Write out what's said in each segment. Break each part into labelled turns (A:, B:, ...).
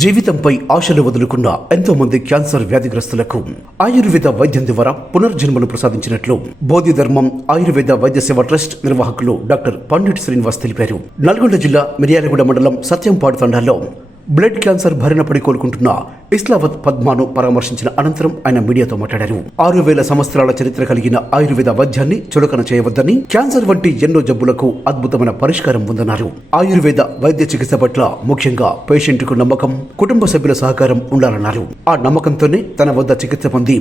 A: జీవితంపై ఆశలు వదులుకున్న ఎంతో మంది క్యాన్సర్ వ్యాధిగ్రస్తులకు ఆయుర్వేద వైద్యం ద్వారా పునర్జన్మను ప్రసాదించినట్లు బోధి ధర్మం ఆయుర్వేద వైద్య సేవ ట్రస్ట్ నిర్వాహకులు డాక్టర్ పండిట్ శ్రీనివాస్ తెలిపారు. నల్గొండ జిల్లా మిర్యాలగూడ మండలం సత్యంపాడు తండాలో బ్లడ్ క్యాన్సర్ బారిన పడి కోలుకుంటున్న ఇస్లావత్ పద్మాను పరామర్శించిన అనంతరం ఆయన మీడియాతో మాట్లాడారు. ఆరు వేల సంవత్సరాల చరిత్ర కలిగిన ఆయుర్వేద వైద్యాన్ని చులకన చేయవద్దని క్యాన్సర్ వంటి ఎన్నో జబ్బులకు అద్భుతమైన పరిష్కారం ఉందన్నారు. ఆయుర్వేద వైద్య చికిత్స పట్ల ముఖ్యంగా పేషెంట్కు నమ్మకం కుటుంబ సభ్యుల సహకారం ఉండాలన్నారు. ఆ నమ్మకంతోనే తన వద్ద చికిత్స పొంది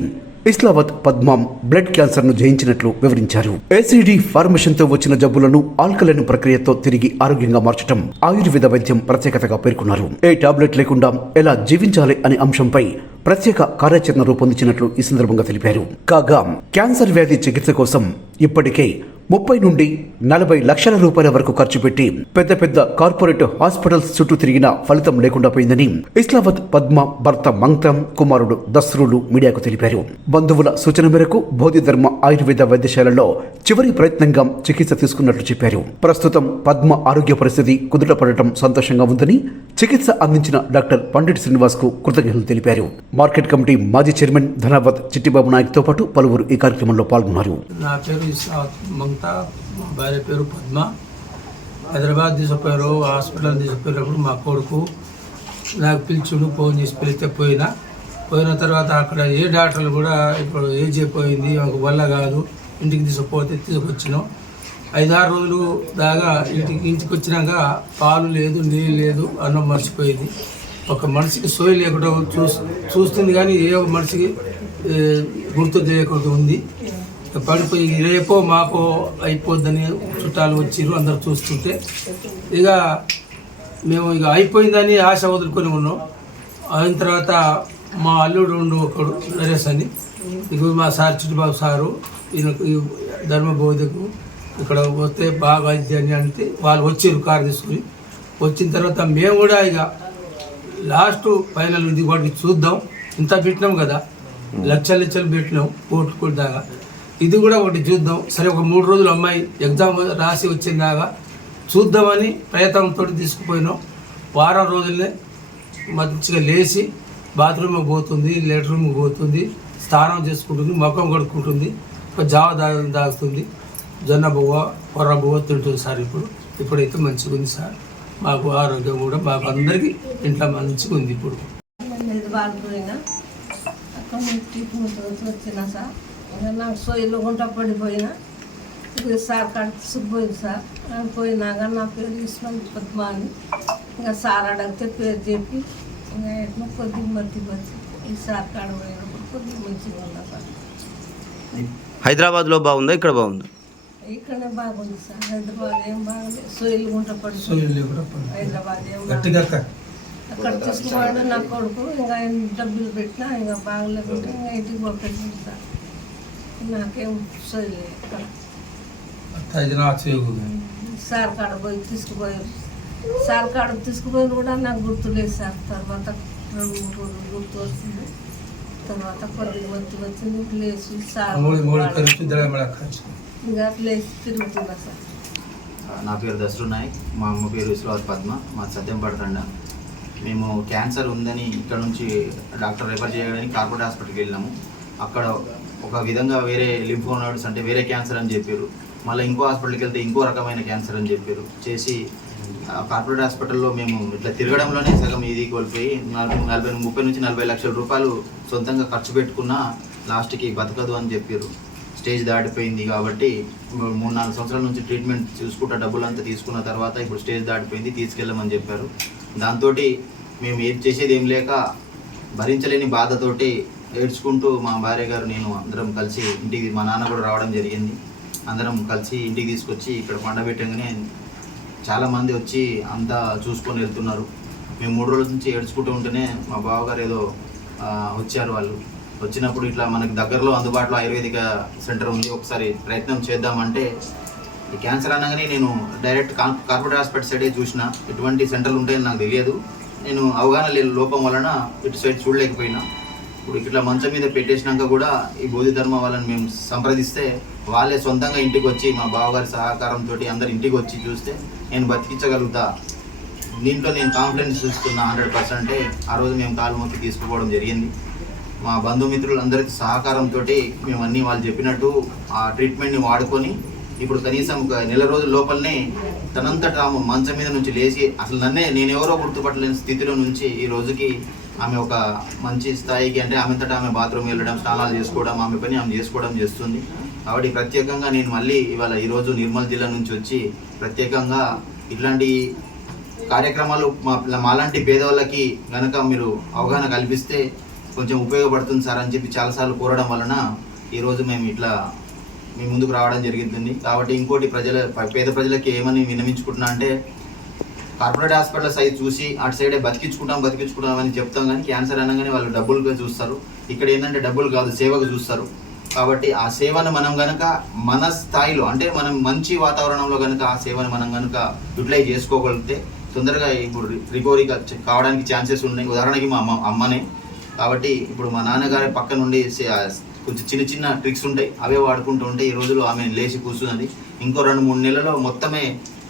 A: ఇస్లావత్ పద్మాం బ్లడ్ క్యాన్సర్ను జయించినట్లు వివరించారు. ఏసీడీ ఫార్మేషన్తో వచ్చిన జబ్బులను ఆల్కలైన్ ప్రక్రియతో తిరిగి ఆరోగ్యంగా మార్చడం ఆయుర్వేద వైద్యం ప్రత్యేకతగా పేర్కొన్నారు. ఏ టాబ్లెట్ లేకుండా ఎలా జీవించాలి అనే అంశంపై ప్రత్యేక కార్యాచరణ రూపొందించినట్లు ఈ సందర్భంగా తెలిపారు. కాగా క్యాన్సర్ వ్యాధి చికిత్స కోసం ఇప్పటికే ముప్పై నుండి నలభై లక్షల రూపాయల వరకు ఖర్చు పెట్టి పెద్ద పెద్ద కార్పొరేట్ హాస్పిటల్స్ చుట్టూ తిరిగిన ఫలితం లేకుండా పోయిందని ఇస్లావత్ పద్మ భర్త మంగతం కుమారుడు దస్రులు మీడియాకు తెలిపారు. బంధువుల సూచన మేరకు బోధి ధర్మ ఆయుర్వేద వైద్యశాలలో చివరి ప్రయత్నంగా చికిత్స తీసుకున్నట్లు చెప్పారు. ప్రస్తుతం పద్మ ఆరోగ్య పరిస్థితి కుదుటపడటం సంతోషంగా ఉందని చికిత్స అందించిన డాక్టర్ పండిట్ శ్రీనివాస్కు కృతజ్ఞతలు తెలిపారు. మార్కెట్ కమిటీ మాజీ చైర్మన్ ధనావత్ చిట్టిబాబు నాయక్తో పాటు పలువురు ఈ కార్యక్రమంలో పాల్గొన్నారు.
B: నా పేరు ఇస్లాత్ భార్య పేరు పద్మ. హైదరాబాద్ తీసుకుపోయారు హాస్పిటల్ తీసుకుపోయినప్పుడు మా కొడుకు నాకు పిలిచుడు ఫోన్ చేసి పిలిస్తే పోయినా. పోయిన తర్వాత అక్కడ ఏ డాక్టర్లు కూడా ఇప్పుడు ఏజ్ అయిపోయింది ఒక వల్ల కాదు ఇంటికి తీసుకుపోతే తీసుకొచ్చినాం. ఐదారు రోజులు దాకా ఇంటికి ఇంటికి వచ్చినాక పాలు లేదు నీళ్ళు లేదు అన్నం మర్చిపోయింది. ఒక మనిషికి సోయి లేకుండా చూస్తుంది కానీ ఏ మనిషికి గుర్తు చేయకుండా ఉంది. పడిపోయి రేపో మాకో అయిపోద్దని చుట్టాలు వచ్చిర్రు అందరు చూస్తుంటే. ఇక మేము ఇక అయిపోయిందని ఆశ వదులుకొని ఉన్నాం. అయిన తర్వాత మా అల్లుడు ఉండు ఒకడు నరేష్ అని. ఇక మా సార్ చిట్టుబాబు సారు ఈయన ఈ ధర్మ ఇక్కడ వస్తే బాగా అయింది అని అంటే వాళ్ళు వచ్చారు కారు తీసుకుని. వచ్చిన తర్వాత మేము కూడా ఇక లాస్ట్ ఫైనల్ ఇది ఒకటి చూద్దాం. ఇంత పెట్టినాం కదా. లక్షలు లక్షలు పెట్టినాం కోట్లు కోటి దాకా. ఇది కూడా ఒకటి చూద్దాం. సరే ఒక మూడు రోజులు అమ్మాయి ఎగ్జామ్ రాసి వచ్చిందాక చూద్దామని ప్రయత్నంతో తీసుకుపోయినాం. వారం రోజులనే మంచిగా లేచి బాత్రూమ్కి పోతుంది లెట్రూమ్కి పోతుంది స్నానం చేసుకుంటుంది ముఖం కడుక్కుంటుంది ఒక జావ దా దాస్తుంది జొన్న బువ్వ కొర్ర బువ్వ తింటుంది సార్ ఇప్పుడు. ఇప్పుడైతే మంచిగా ఉంది సార్. మాకు ఆరోగ్యం కూడా మాకు అందరికీ ఇంట్లో మంచిగా ఉంది ఇప్పుడు.
C: అక్కడ వచ్చిన సార్. నాకు సోయిలో గుంట పడిపోయినా. ఇది సార్ కాడ తీసుకుపోయింది సార్. నేను పోయినాక నా పేరు ఇస్లాం పద్మ అని ఇంకా సార్ అడిగితే పేరు చెప్పి ఇంకా ఎట్లా కొద్దిగా మట్టి వచ్చి ఈ సార్ కాడ పోయినప్పుడు కొద్దిగా మంచిగా ఉన్నా సార్?
D: హైదరాబాద్లో బాగుందా? ఇక్కడ బాగుందా?
C: ఇక్కడనే బాగుంది సార్. హైదరాబాద్ ఏం బాగలేదు సోయిలు గుంట పడిపోయింది.
B: సోయిలు కూడా పడి-
C: హైదరాబాద్ ఏం
B: గట్టిగా
C: బాగలేదు. అక్కడ తీసుకుపోయాడు నా కొడుకు. ఇంకా ఆయన డబ్బులు పెట్టినా ఇంకా బాగలేకుంటే ఇంకా ఇంటికి పంపించింది సార్. నాకేం అక్కడ
B: చేయకు
C: సార్ కాడ పోయి తీసుకుపోయారు సార్ కాడ తీసుకుపోయి కూడా నాకు గుర్తులేదు సార్. తర్వాత రెండు మూడు రోజులు గుర్తు వచ్చింది. తర్వాత కొద్దిగా మంచి వచ్చింది లేచి సార్ ఇంకా లేచి తిరుగుతున్నా సార్.
E: నా పేరు దసరు నాయక్ మా అమ్మ పేరు విశ్వనాథ్ పద్మ మా సత్యం పడతండ. మేము క్యాన్సర్ ఉందని ఇక్కడ నుంచి డాక్టర్ రెఫర్ చేయడానికి కార్పొరేట్ హాస్పిటల్కి వెళ్ళినాము. అక్కడ ఒక విధంగా వేరే లింఫో నోడ్స్ అంటే వేరే క్యాన్సర్ అని చెప్పారు. మళ్ళీ ఇంకో హాస్పిటల్కి వెళ్తే ఇంకో రకమైన క్యాన్సర్ అని చెప్పారు. చేసి కార్పొరేట్ హాస్పిటల్లో మేము ఇట్లా తిరగడంలోనే సగం ఇది కోల్పోయి నలభై నలభై ముప్పై నుంచి నలభై లక్షల రూపాయలు సొంతంగా ఖర్చు పెట్టుకున్నా లాస్ట్కి బతకదు అని చెప్పారు. స్టేజ్ దాటిపోయింది కాబట్టి మూడు నాలుగు సంవత్సరాల నుంచి ట్రీట్మెంట్ చూసుకుంటా డబ్బులు అంతా తీసుకున్న తర్వాత ఇప్పుడు స్టేజ్ దాటిపోయింది తీసుకెళ్ళమని చెప్పారు. దాంతో మేము ఏం చేసేది ఏం లేక భరించలేని బాధతోటి ఏడ్చుకుంటూ మా భార్య గారు నేను అందరం కలిసి ఇంటికి మా నాన్న కూడా రావడం జరిగింది. అందరం కలిసి ఇంటికి తీసుకొచ్చి ఇక్కడ పండబెట్టగానే చాలామంది వచ్చి అంతా చూసుకొని వెళ్తున్నారు. మేము మూడు రోజుల నుంచి ఏడ్చుకుంటూ ఉంటేనే మా బావగారు ఏదో వచ్చారు వాళ్ళు. వచ్చినప్పుడు ఇట్లా మనకి దగ్గరలో అందుబాటులో ఆయుర్వేదిక సెంటర్ ఉంది. ఒకసారి ప్రయత్నం చేద్దామంటే ఈ క్యాన్సర్ అనగానే నేను డైరెక్ట్ కార్- కార్పొరేట్ హాస్పిటల్ సైడే చూసిన. ఎటువంటి సెంటర్లు ఉంటాయని నాకు తెలియదు. నేను అవగాహన లేని లోపం వలన ఇటు సైడ్ చూడలేకపోయినా. ఇప్పుడు ఇట్లా మంచం మీద పెట్టేసినాక కూడా ఈ బోధి ధర్మ వాళ్ళని మేము సంప్రదిస్తే వాళ్ళే సొంతంగా ఇంటికి వచ్చి మా బావగారి సహకారంతో అందరు ఇంటికి వచ్చి చూస్తే నేను బతికించగలుగుతా. దీంట్లో నేను కాన్ఫిడెన్స్ చూస్తున్నా హండ్రెడ్ పర్సెంటే ఆ రోజు మేము కాలు మొక్కి తీసుకుపోవడం జరిగింది. మా బంధుమిత్రులందరికీ సహకారంతో మేము అన్నీ వాళ్ళు చెప్పినట్టు ఆ ట్రీట్మెంట్ని వాడుకొని ఇప్పుడు కనీసం ఒక నెల రోజుల లోపలనే తనంతట మంచం మీద నుంచి లేచి అసలు నన్నే నేను ఎవరో గుర్తుపట్టలేని స్థితిలో నుంచి ఈ రోజుకి ఆమె ఒక మంచి స్థాయికి అంటే ఆమె ఆమె బాత్రూమ్ వెళ్ళడం స్నానాలు చేసుకోవడం ఆమె పని ఆమె చేసుకోవడం చేస్తుంది. కాబట్టి ప్రత్యేకంగా నేను మళ్ళీ ఇవాళ ఈరోజు నిర్మల్ జిల్లా నుంచి వచ్చి ప్రత్యేకంగా ఇట్లాంటి కార్యక్రమాలు మా మాలాంటి పేదవాళ్ళకి గనక మీరు అవగాహన కల్పిస్తే కొంచెం ఉపయోగపడుతుంది సార్ అని చెప్పి చాలాసార్లు కోరడం వలన ఈరోజు మేము ఇట్లా మీ ముందుకు రావడం జరుగుతుంది కాబట్టి ఇంకోటి ప్రజల పేద ప్రజలకి ఏమని విన్నవించుకుంటున్నా అంటే కార్పొరేట్ హాస్పిటల్ అవి చూసి అటు సైడే బతికించుకుంటాం బతికించుకుంటాం అని చెప్తాం కానీ క్యాన్సర్ అనగానే వాళ్ళు డబ్బులుగా చూస్తారు. ఇక్కడ ఏంటంటే డబ్బులు కాదు సేవకు చూస్తారు. కాబట్టి ఆ సేవను మనం కనుక మన స్థాయిలో అంటే మనం మంచి వాతావరణంలో కనుక ఆ సేవను మనం కనుక యూటిలైజ్ చేసుకోగలిగితే తొందరగా ఇప్పుడు రికవరీ కావడానికి ఛాన్సెస్ ఉన్నాయి. ఉదాహరణకి మా అమ్మ అమ్మనే. కాబట్టి ఇప్పుడు మా నాన్నగారి పక్క నుండి కొంచెం చిన్న చిన్న ట్రిక్స్ ఉంటాయి. అవే వాడుకుంటూ ఉంటే ఈ రోజులో ఆమె లేచి కూర్చున్నది. ఇంకో రెండు మూడు నెలల్లో మొత్తమే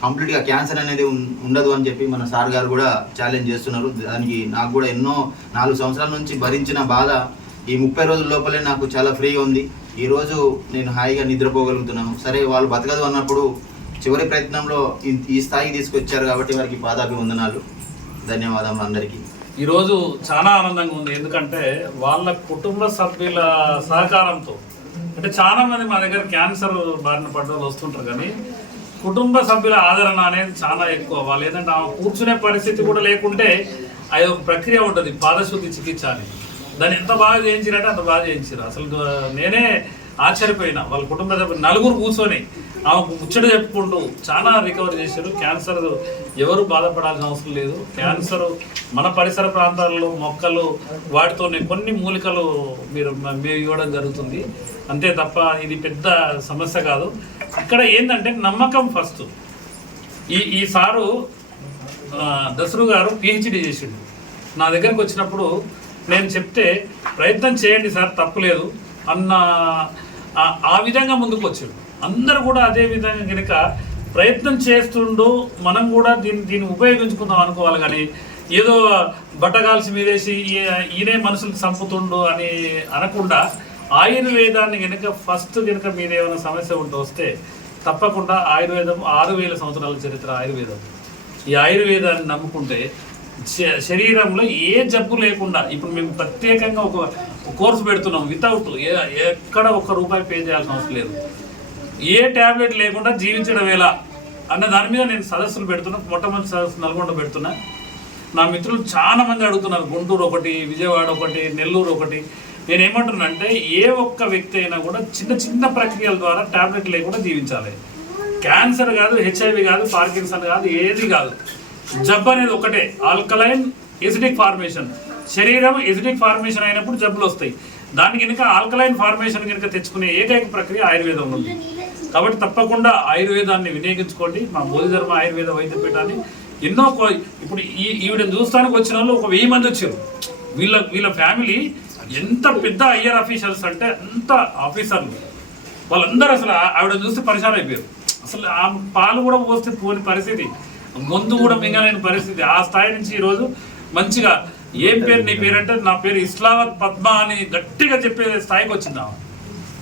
E: కంప్లీట్గా క్యాన్సర్ అనేది ఉండదు అని చెప్పి మన సార్ గారు కూడా ఛాలెంజ్ చేస్తున్నారు. దానికి నాకు కూడా ఎన్నో నాలుగు సంవత్సరాల నుంచి భరించిన బాధ. ఈ ముప్పై రోజుల లోపలే నాకు చాలా ఫ్రీగా ఉంది. ఈరోజు నేను హాయిగా నిద్రపోగలుగుతున్నాను. సరే వాళ్ళు బతకదు అన్నప్పుడు చివరి ప్రయత్నంలో ఈ- స్థాయికి తీసుకొచ్చారు కాబట్టి వారికి పాదాభివందనాలు. ధన్యవాదాలు అందరికీ.
D: ఈరోజు చాలా ఆనందంగా ఉంది. ఎందుకంటే వాళ్ళ కుటుంబ సభ్యుల సహకారంతో అంటే చాలా మంది మా దగ్గర క్యాన్సర్ బారిన పడ్డ వస్తుంటారు కానీ కుటుంబ సభ్యుల ఆదరణ అనేది చాలా ఎక్కువ వాళ్ళు ఏంటంటే ఆమె కూర్చునే పరిస్థితి కూడా లేకుంటే అది ఒక ప్రక్రియ ఉంటుంది పాదశుద్ధి చికిత్స అని. దాన్ని ఎంత బాగా చేయించారంటే అంత బాగా చేయించారు అసలు నేనే ఆశ్చర్యపోయినా. వాళ్ళ కుటుంబ సభ్యులు నలుగురు కూర్చొని ఆమెకు ముచ్చట చెప్పుకుంటూ చాలా రికవర్ చేశారు క్యాన్సర్ ఎవరు బాధపడాల్సిన అవసరం లేదు. క్యాన్సర్ మన పరిసర ప్రాంతాల్లో మొక్కలు వాటితోనే కొన్ని మూలికలు మీరు మేము ఇవ్వడం జరుగుతుంది. అంతే తప్ప ఇది పెద్ద సమస్య కాదు. ఇక్కడ ఏంటంటే నమ్మకం ఫస్ట్ ఈ ఈ సారు దసరు గారు పిహెచ్డి చేసిండు. నా దగ్గరికి వచ్చినప్పుడు నేను చెప్తే ప్రయత్నం చేయండి సార్ తప్పులేదు అన్న ఆ- విధంగా ముందుకు వచ్చాడు. అందరూ కూడా అదే విధంగా కనుక ప్రయత్నం చేస్తుండు మనం కూడా దీన్ని దీన్ని ఉపయోగించుకుందాం అనుకోవాలి కానీ ఏదో బట్టగాల్సి మీదేసి ఈయనే మనుషులకు చంపుతుండు అని అనకుండా ఆయుర్వేదాన్ని కనుక ఫస్ట్ కనుక మీరు ఏమైనా సమస్య ఉంటే వస్తే తప్పకుండా ఆయుర్వేదం ఆరు వేల సంవత్సరాల చరిత్ర ఆయుర్వేదం. ఈ ఆయుర్వేదాన్ని నమ్ముకుంటే శ- శరీరంలో ఏ జబ్బు లేకుండా ఇప్పుడు మేము ప్రత్యేకంగా ఒక ఒక కోర్సు పెడుతున్నాం వితౌట్ ఎక్కడ ఒక్క రూపాయి పే చేయాల్సిన అవసరం లేదు. ఏ ట్యాబ్లెట్ లేకుండా జీవించడం ఎలా? అన్న దాని మీద నేను సదస్సులు పెడుతున్నా మొట్టమొదటి సదస్సు నల్గొండ పెడుతున్నా. నా మిత్రులు చాలా మంది అడుగుతున్నారు గుంటూరు ఒకటి విజయవాడ ఒకటి నెల్లూరు ఒకటి. నేనేమంటున్నానంటే ఏ ఒక్క వ్యక్తి అయినా కూడా చిన్న చిన్న ప్రక్రియల ద్వారా ట్యాబ్లెట్ లేకుండా జీవించాలి. క్యాన్సర్ కాదు హెచ్ఐవి కాదు పార్కిన్సన్ కాదు ఏది కాదు. జబ్బు అనేది ఒకటే. Alkaline acidic formation. శరీరం ఎసిడిక్ ఫార్మేషన్ అయినప్పుడు జబ్బులు వస్తాయి. దానికి కనుక ఆల్కలైన్ ఫార్మేషన్ కనుక తెచ్చుకునే ఏకైక ప్రక్రియ ఆయుర్వేదం ఉంది. కాబట్టి తప్పకుండా ఆయుర్వేదాన్ని వినియోగించుకోండి. మా బోధిధర్మ ఆయుర్వేద వైద్య పీఠాన్ని ఎన్నో ఇప్పుడు ఈ ఈవిడని చూస్తానికి వచ్చిన వాళ్ళు ఒక వెయ్యి మంది వచ్చారు. వీళ్ళ వీళ్ళ ఫ్యామిలీ ఎంత పెద్ద ఐఆర్ ఆఫీసర్స్ అంటే అంత ఆఫీసర్లు. వాళ్ళందరూ అసలు ఆవిడ చూస్తే పరిశాన్ అయిపోయారు. అసలు ఆ పాలు కూడా పోస్తే పోని పరిస్థితి. ముందు కూడా మింగలేని పరిస్థితి. ఆ స్థాయి నుంచి ఈరోజు మంచిగా ఏం పేరు నీ పేరు అంటే నా పేరు ఇస్లావత్ పద్మ అని గట్టిగా చెప్పే స్థాయికి వచ్చింది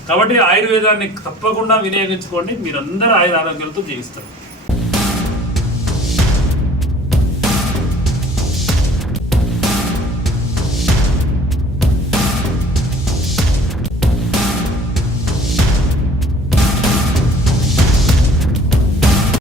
D: కాబట్టి ఆయుర్వేదాన్ని తప్పకుండా వినియోగించుకోండి. మీరందరూ ఆయుర ఆరోగ్యాలతో జీవిస్తారు.